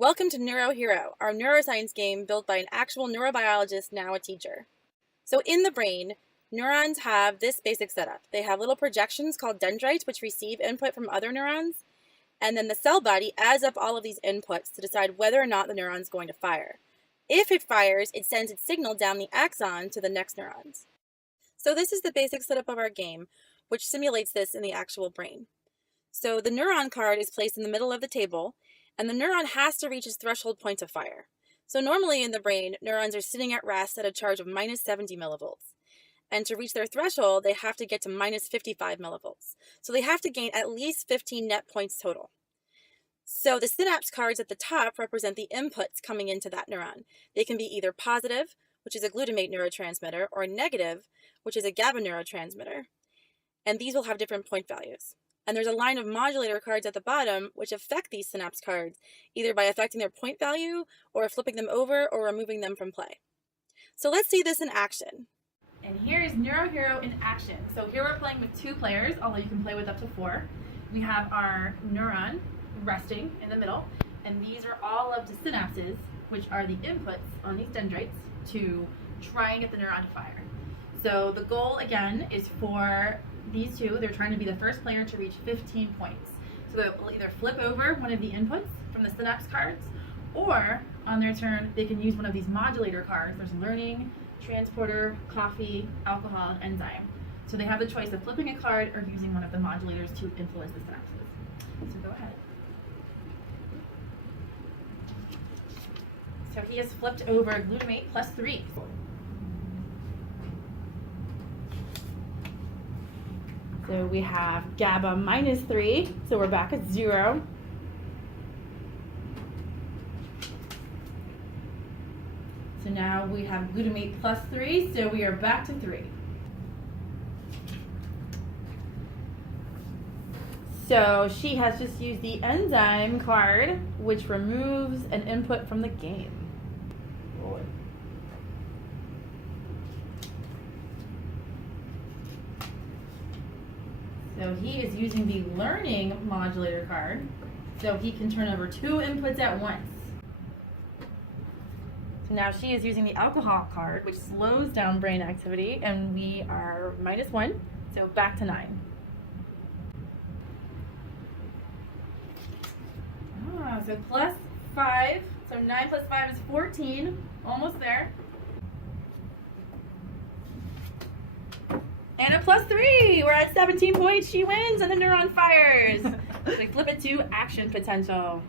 Welcome to NeuroHero, our neuroscience game built by an actual neurobiologist, now a teacher. So in the brain, neurons have this basic setup. They have little projections called dendrites, which receive input from other neurons, and then the cell body adds up all of these inputs to decide whether or not the neuron's going to fire. If it fires, it sends its signal down the axon to the next neurons. So this is the basic setup of our game, which simulates this in the actual brain. So the neuron card is placed in the middle of the table, and the neuron has to reach its threshold point of fire. So normally in the brain, neurons are sitting at rest at a charge of minus 70 millivolts. And to reach their threshold, they have to get to minus 55 millivolts. So they have to gain at least 15 net points total. So the synapse cards at the top represent the inputs coming into that neuron. They can be either positive, which is a glutamate neurotransmitter, or negative, which is a GABA neurotransmitter. And these will have different point values. And there's a line of modulator cards at the bottom which affect these synapse cards, either by affecting their point value, or flipping them over, or removing them from play. So let's see this in action. And here is NeuroHero in action. So here we're playing with 2 players, although you can play with up to 4. We have our neuron resting in the middle, and these are all of the synapses, which are the inputs on these dendrites to try and get the neuron to fire. So the goal, again, is for these 2, they're trying to be the first player to reach 15 points. So they'll either flip over one of the inputs from the synapse cards, or on their turn, they can use one of these modulator cards. There's learning, transporter, coffee, alcohol, enzyme. So they have the choice of flipping a card or using one of the modulators to influence the synapses. So go ahead. So he has flipped over glutamate plus 3. So we have GABA minus 3, so we're back at 0. So now we have glutamate plus 3, so we are back to 3. So she has just used the enzyme card, which removes an input from the game. Roll it. So he is using the learning modulator card, so he can turn over 2 inputs at once. So now she is using the alcohol card, which slows down brain activity, and we are minus 1, so back to 9. So plus 5, so 9 plus 5 is 14, almost there. And a plus 3, we're at 17 points, she wins, and the neuron fires. So we flip it to action potential.